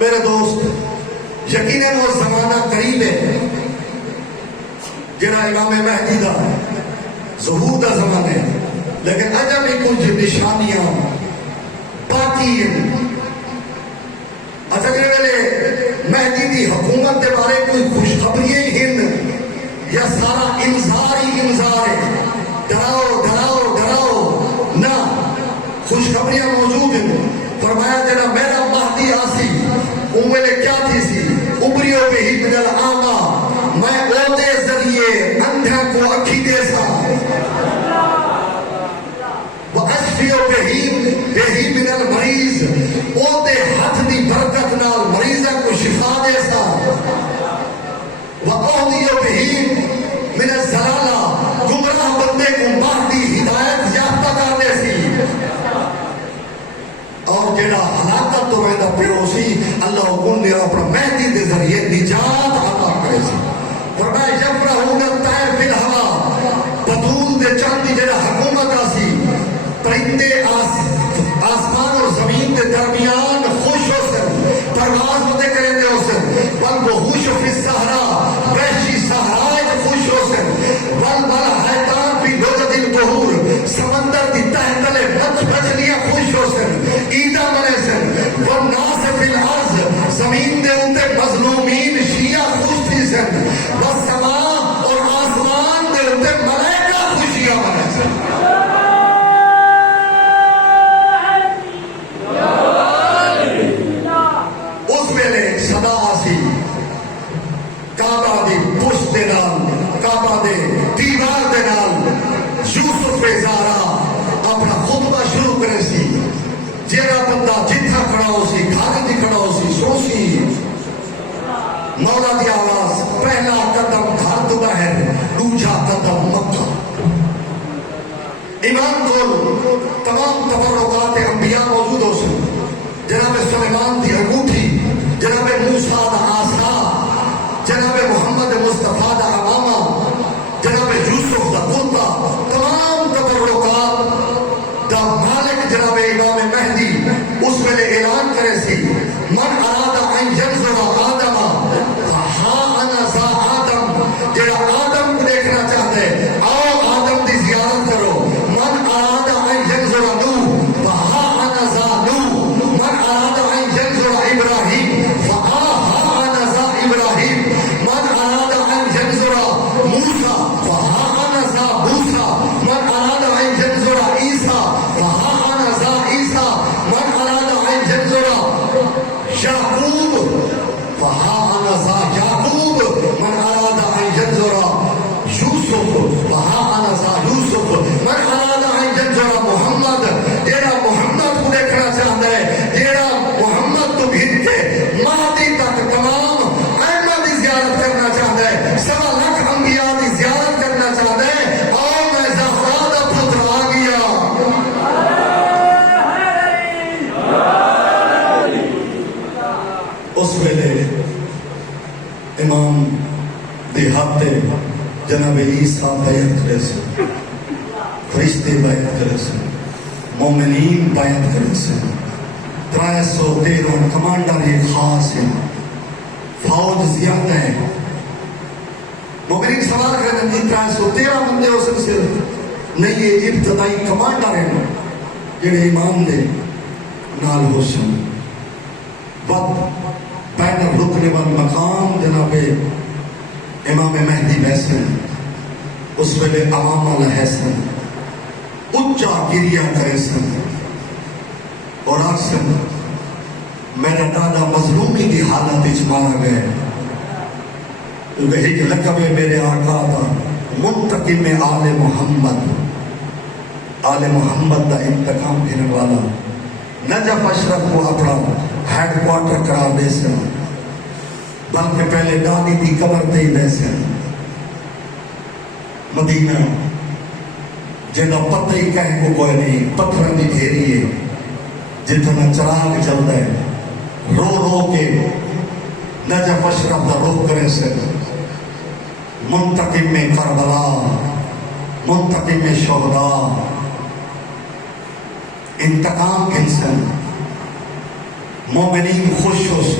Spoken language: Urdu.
میرے دوست یقیناً وہ زمانہ قریب ہے جہاں امام مہدی دا ظہور دا زمانہ ہے، لیکن اجا بھی کچھ نشانیاں باقی ہیں۔ اچھا جڑے مہدی دی حکومت کے بارے کوئی خوشخبریاں ہیں یا سارا انذار ہی انذار ہے، ڈراؤ ڈراؤ ڈراؤ نہ، خوشخبریاں موجود ہیں۔ فرمایا جڑا میرا مہدی آسی امولے کیا تھی سی ابریو بے ہی من العاما، میں او دے ذریعے اندھا کو اکھی دے سا، واشفیو بے ہی من المریض، او دے ہاتھ دی برکت نال مریضہ کو شفا دے سا، وَأَوْدِيَ بِهِ مِنَ الزَّلَالَةِ، گمراہ بندے کو مہدی ہدایت یافتہ کر دے سی، اور جڑا ہلاکت تو ویدہ پیروسی اللہ حکم نے اپنا مہدی دے ذریعے نجات عطا کرے سی۔ فرمائے یفرحون الطیر فی الہوا، بدون دے چاندی جڑا حکومت آسی، پرندے آسمان اور زمین کے درمیان خوش ہو سن، پرواز مدے کریں دے ہو سن، والوحوش فی الصحراء، وحشی صحرائے خوش ہو سن، والحیتان فی لجد البحور، سمندر دی تحتلے مچھلیاں خوش ہو سن، عیدہ بنے سن، والناس فی الارض، زمین دے اندے مظلومین شیعہ خوش تھی سن، والسماء اور آسمان دے اندے ملائکہ خوشیاں بنے سن۔ اس ویلے صدا آسی کعبہ دی پشت دے نال، کعبہ دے دیوار دے نال یوسف زارا اپنا خطبہ شروع کرے سی، جیڑا بندہ جتھا کھڑا ہو سی، گھر دی کھڑا ہو سی، سو سی، مولا دی آواز، پہلا قدم گھر تو باہر، دوجا قدم مکہ۔ ایمان کول تمام تبرکات انبیاء موجود ہو سن، جناب سلیمان دی انگوٹھی، جناب موسیٰ دا آسا، جناب محمد مصطفیٰ دا امامہ، جناب یوسف دا کرتا، تمام تبرکات دا مالک جناب امام مہدی اس ویلے اعلان کرے سی، من اراد ان ینظر آدم فہا انا ذا آدم، جڑا آدم کو دیکھنا چاہتے آؤ آدم دی زیارت کرو، من اراد ان ینظر نوح فہا انا ذا نوح، من اراد ان ینظر ابراہیم فہا انا ذا ابراہیم، من اراد ان ینظر موسیٰ فہا انا ذا موسیٰ، من اراد ان ینظر عیسیٰ فہا انا ذا عیسیٰ، من اراد ان ینظر یعقوب فہا انا ذا یعقوب، من اراد ان ینظر یوسف فہا انا ذا یوسف، من اراد ان ینظر محمد، جیڑا محمد کو دیکھنا چاہتا ہے، جیڑا محمد تو بھید کے مہدی تک تمام ائمہ دی زیارت کرنا چاہتا ہے، 1.25 لاکھ انبیاء دی زیارت کرنا چاہتا ہے، اور میں زہرا دا پتر آ گیا۔ اس ویلے امام دیہاتے جناب عیسیٰ بیعت کرے سے، فرشتے بیعت کرے سے، مومنین بیعت کرے سے، 313 کمانڈر یہ خاص ہیں، فوج زیادہ ہے، مومنین سوال کرنے دی 313 بندے ہو سن صرف نہیں، یہ ابتدائی کمانڈر ہیں جنہیں امام دے نال ہو سن، وقت بین الرکن والمقام جناب امام مہدی بیسن، اس ویلے امام علیہ سن، اچھا گریہ کرے سن، اور آسن میرا دادا مظلومی کی حالت اچ مارا گئے، وہی لقب میرے آقا دا منتقم آل محمد، آل محمد دا انتقام گھرنے والا، نجف اشرف کو اپنا ہیڈ کوارٹر قرار دے سن، بلکہ پہلے دادی دی قبر دے دے سن، مدینہ جنہ پتری کہیں کو کوئی نہیں، پتھروں دی ڈھیری ہے، جتنا چراغ چلتا ہے، رو رو کے نجف اشرف دا روح کرے سن، منتقم کربلا، منتقم شہداء، انتقام انسان، مومنین خوش ہو سن،